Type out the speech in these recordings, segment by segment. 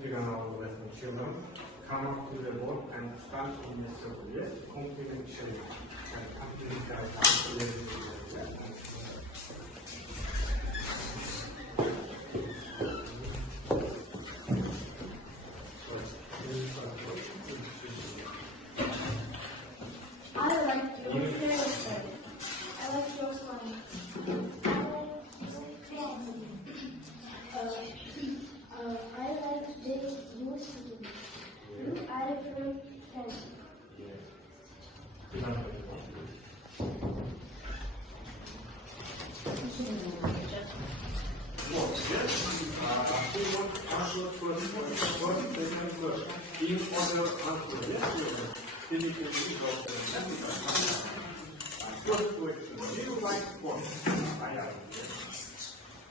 complete our lesson. Children, come up to the board and stand in a circle. Yes, complete shape and complete guide. I like your hairstyle. I like your smile. I like the you singing. You are a friend.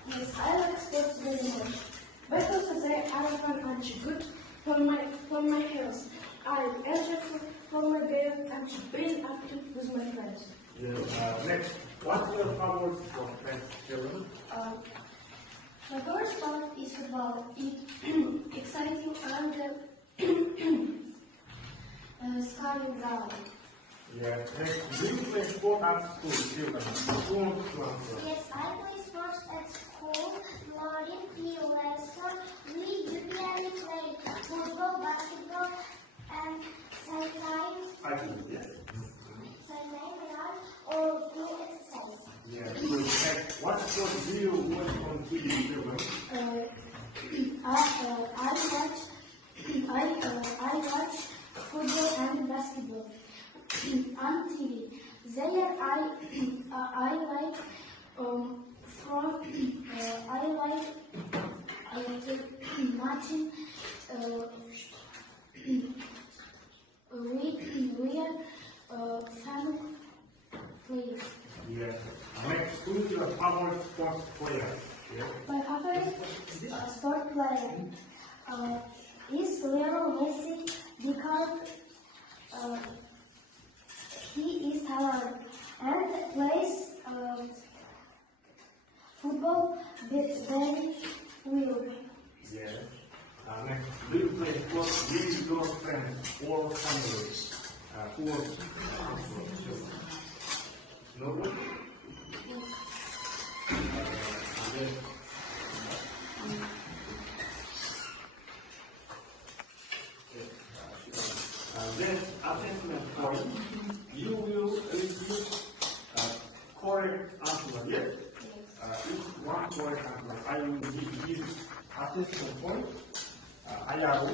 Yes, I like sports very much. Because I find it good for my health. I enjoy for my day and being active with my friends. Yes. Next, what's your favorite sport, children? My favorite sport is football. It's exciting and scoring ground. Yes. Next, do you play sport at school, children? Who wants to answer? Yes, I play sports at school. Morning PE lesson. We usually play football, basketball, and sometimes Yes. or do exercise. Yes. Good. Next, what sport do you watch on TV, children? I watch football and basketball on TV. There I like watching family players. Yes. Next, who is your favorite sports player? Yes. My favorite sport player is Lionel Messi because he is talented and plays football very well. Yes. Next, do you play sports with your friends or family? Who wants to answer? No one? Yes. Then assessment point, you will receive correct answer. Yes? Each one correct answer. I will give assessment point. I have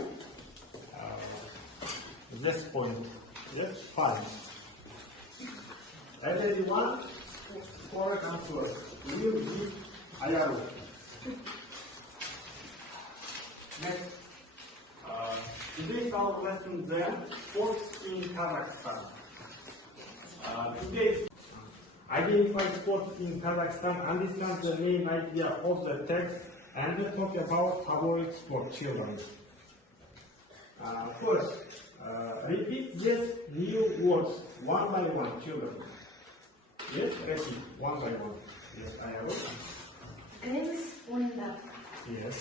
this point. Yes, 5. Everyone correct answer will give IRO. Next, today's our lesson then, sports in Kazakhstan. Today, identify sports in Kazakhstan, understand the main idea of the text, and talk about favorite sport, children. First, repeat these new words one by one, children. Yes, repeat one by one. Yes, I have. Games window. Yes.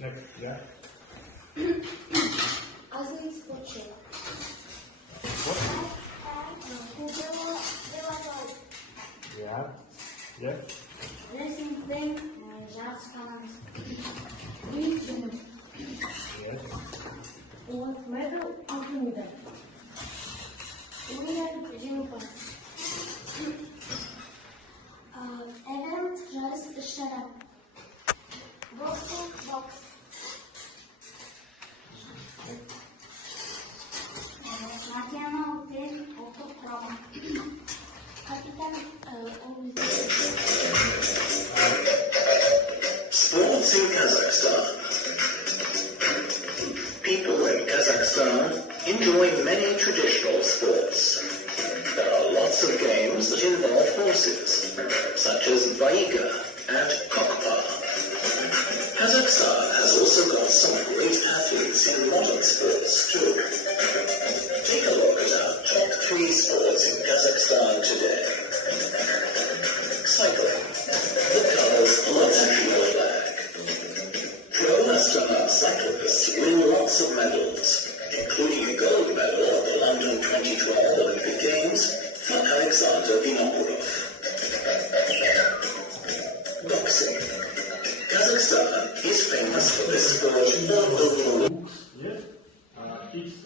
Next, yeah. Азия спорчу. What? Yeah. Yes. Racing thing, jazz fans. Reading. Yes. Und medal altındı. Winner Juniper. Event yarışları. Boxing box. Nacional del autocross. Kapitan Sports in Kazakhstan. People in Kazakhstan enjoy many traditional sports. There are lots of games that involve horses, such as vaiga and kokpa. Kazakhstan has also got some great athletes in modern sports too. Take a look at our top 3 sports in Kazakhstan today. Cycling, the colors of the national flag. it's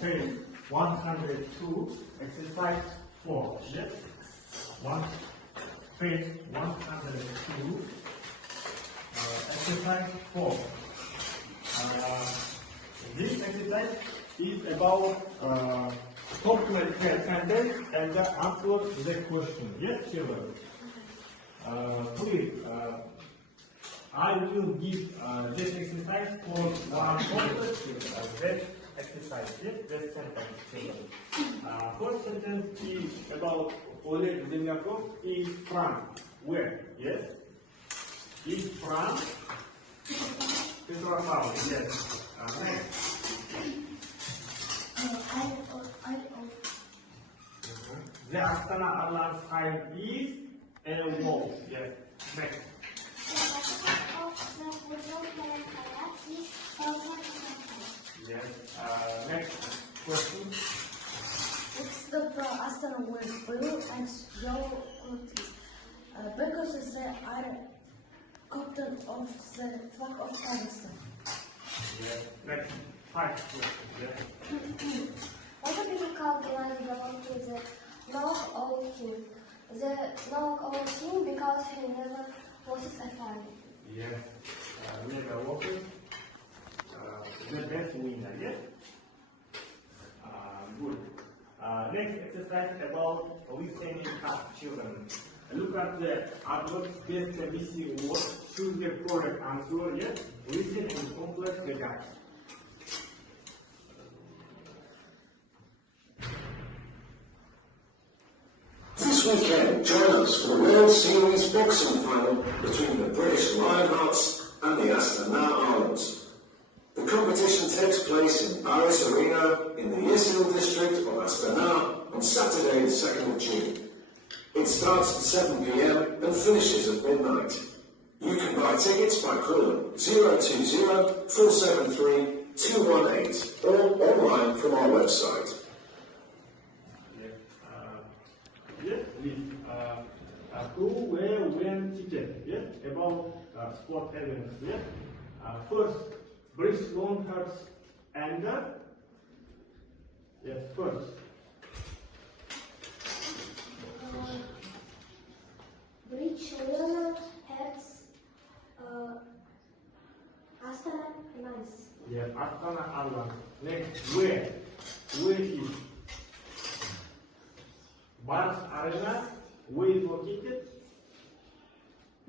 page 102, exercise 4. Yes? Page 102, exercise 4. This exercise is about complete sentence and the answer to the question. Yes, children? Please, I will give this exercise for one whole student. That exercise, yes, that sentence, children. First sentence is about Oleg Zemyakov is from where? Yes? Is from Petropavl. Yes. Next. The Astana Airlines sign is a wall. Yes. Next. Yes. Next question. It's the Astana with blue and yellow clothes because they are captain of the flag of Kazakhstan. Yes. Next. 5 questions. Yes. What do people call the one belong to the North King? The North King because he never loses a fight. Yes. Never loses. The best winner. Yes. Good. Next exercise about listening task, children. Look at the adverbs, get the missing word, choose the correct answer. Yes. Listen and complete the gaps. This weekend, join us for the World Series boxing final between the British Lionhearts and the Astana Arms. The competition takes place in Paris Arena in the Yesil district of Astana on Saturday, the 2nd of June. It starts at 7 p.m. and finishes at midnight. You can buy tickets by calling 020-473-218 or online from our website. Yes, please. Who, where, when, ticket. Yes, about sport events. Yes. First, British Lionhearts and yes, first. British Lionhearts, Astana Lions. Yes, Astana Airlines. Next, where? Where is Bars Arena? Where is located?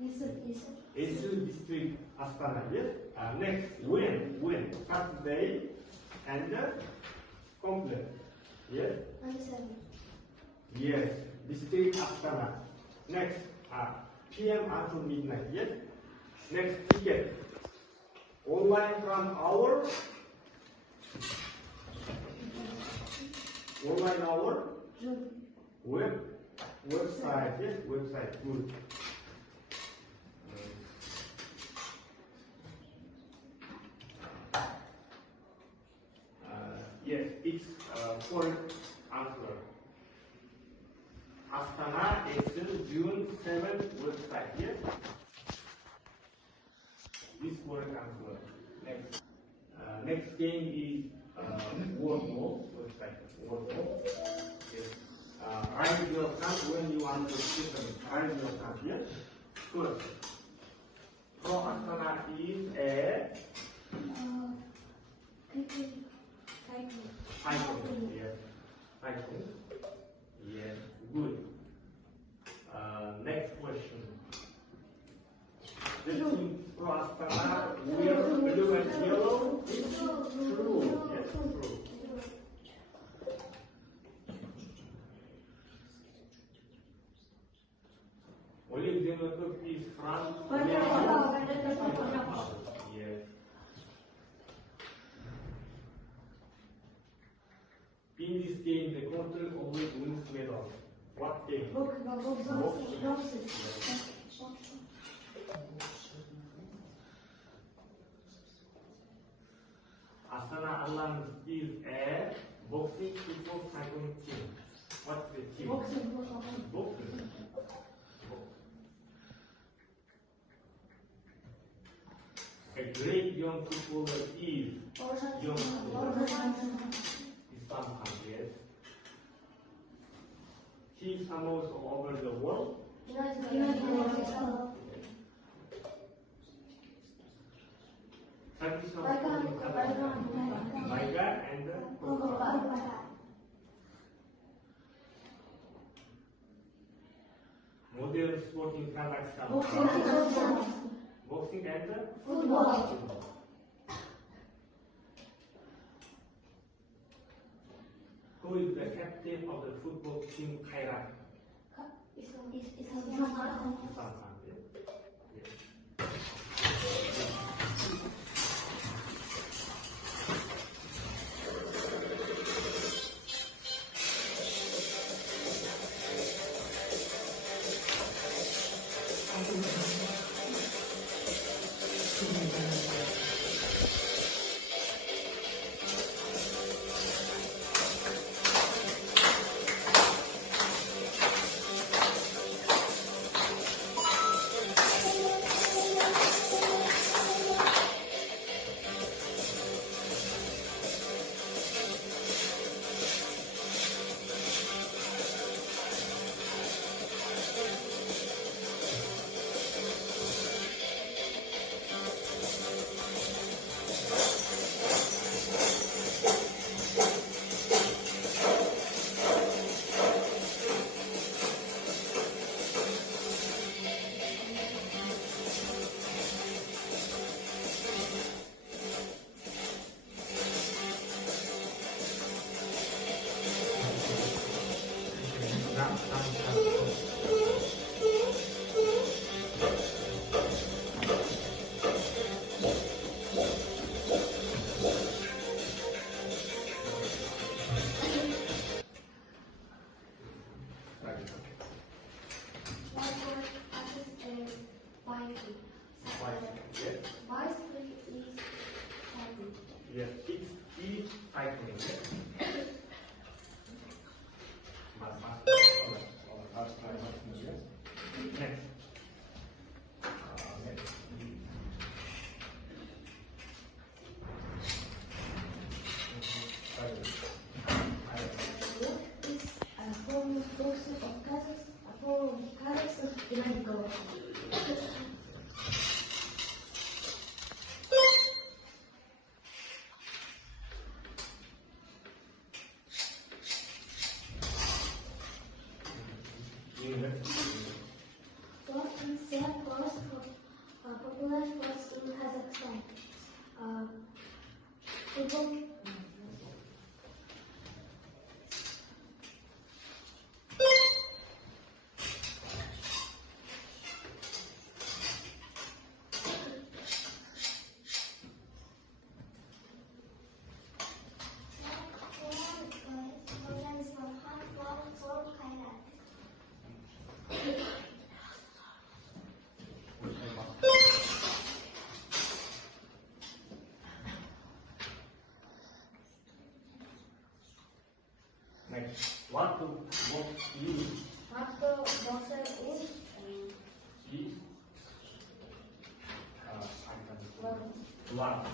Yesil district, Astana. Yes. Next, when? Saturday and complete. Yes. Yes. District Astana. Next, PM until midnight. Yes. Next, ticket. Online from our website. Yes, website. Good. Yes, it's correct answer. Astana is June 7th website. Yes. This correct answer. Next. Next game is World Ball website. World Ball. Yes. Write your count when you want to system. Write your count. Yes. First. Pro Astana is a cycle. Yes. Cycle. Yes. Good. Next question. The team Pro Astana wear blue and yellow. True. Yes. True. Oleg Zemyakov is from yes. In this game, the country always wins medals. What game? Boxing. Astana Airlines is a boxing football cycling team. What's the team? Boxing. A great young footballer is young. tea samoas all over the world. Traditional food in Kazakhstan. Bayga and modern sport in Kazakhstan. Boxing and Football. Who is the captain of the football team Kairat? Yes, it's cycling. Next. What is the most popular sports in Kazakhstan? Football. Next. What to box is? Love.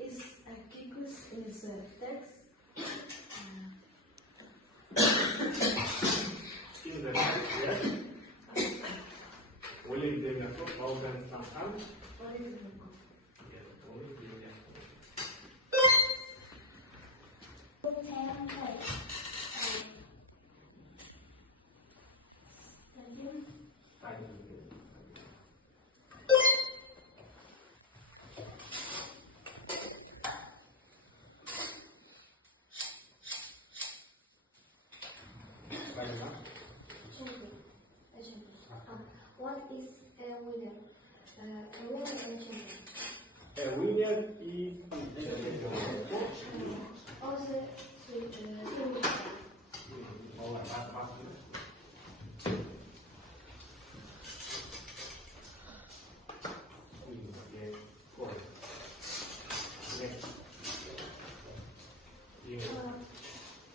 Is text. In the next, yes. Will it be a thousand sometimes? What is it? Yes, only the What is a winner? A winner and champion. A winner is Also,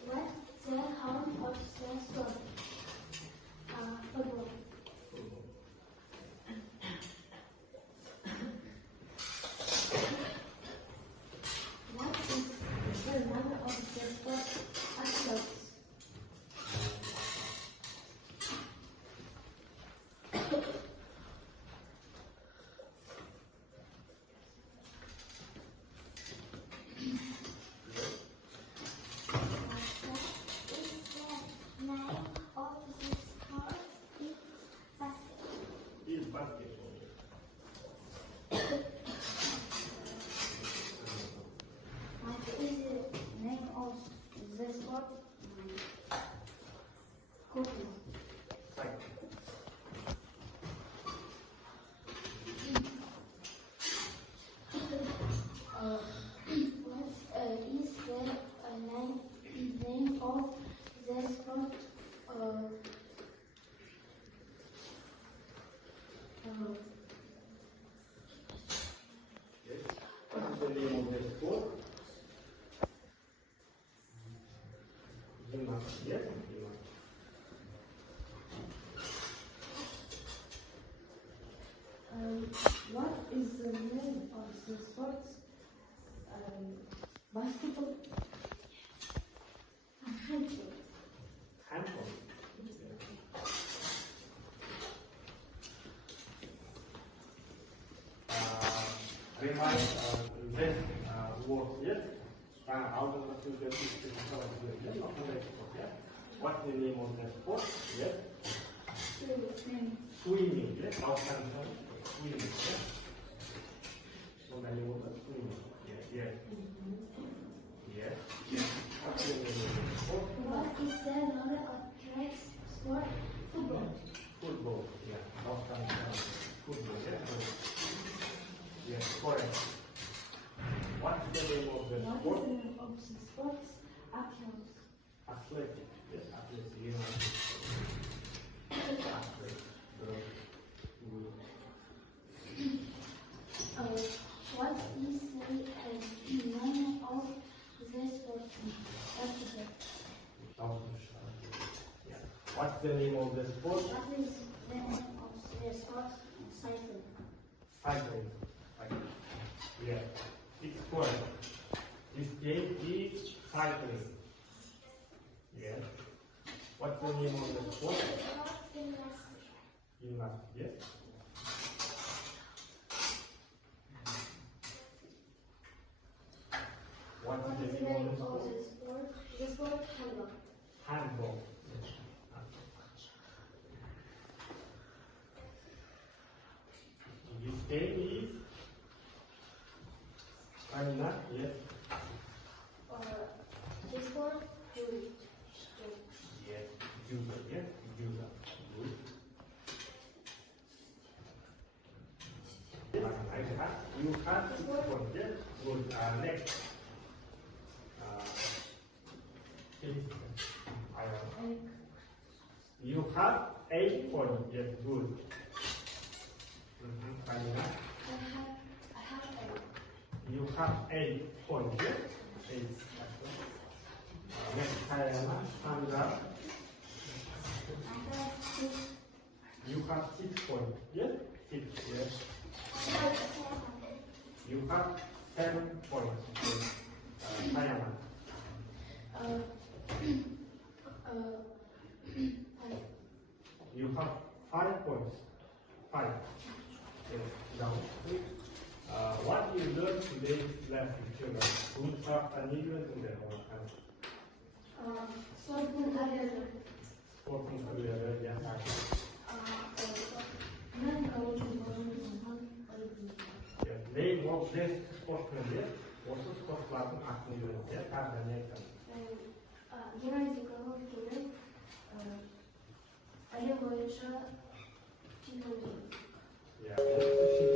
what's the home of the sport? Football. What is the name of the sports? Basketball. Handball. Handball. Remind this word, yes? Audandық сөздерді What's the name of the sport? Yes? Swimming, yes? Swimming, yes? So the name of the swimming. Yes. Yes. Yes. What's the name of the sport? What is the name of track sport? Football. Football, yeah. Football, yes? Yes, correct. What's the name of the sport? What is the name of the sports? Athletics. Athletic. Yes, athletic. You know, athletic. Good. What is the name of the sport? Yeah. What's the name of the sport? What is the name of the sport? Cycling. Cycling. Yeah. It's correct. This game is cycling. Yes. What's the name of the sport? Gymnastics. Yes. What is the name of the sport? The sport handball. Handball. This game is stamina. Yes. The sport judo. Yes. Judo. Yes. Judo. Good. You have to forget. Good. Next. You have 8 points. Yes, good. I have You have 8 points. Yes? 8. Next, Kayana, stand up. You have 6 points. Yes? 6. Yes. You have 7 points. Yes. Kayana. You have 5 points. 5. Yes. Now, what you learned today lesson, children? Unutmak anlayabilirsiniz mi? Sportun kariyeri. Sportun kariyeri yasak. Ben kavuşumlarımızdan öğrendim. Yes. Name of this sport career. Also sportların aklını yönetiyor. Kardan yakın. Гимнастика туры әлем бойынша чемпион. Yeah.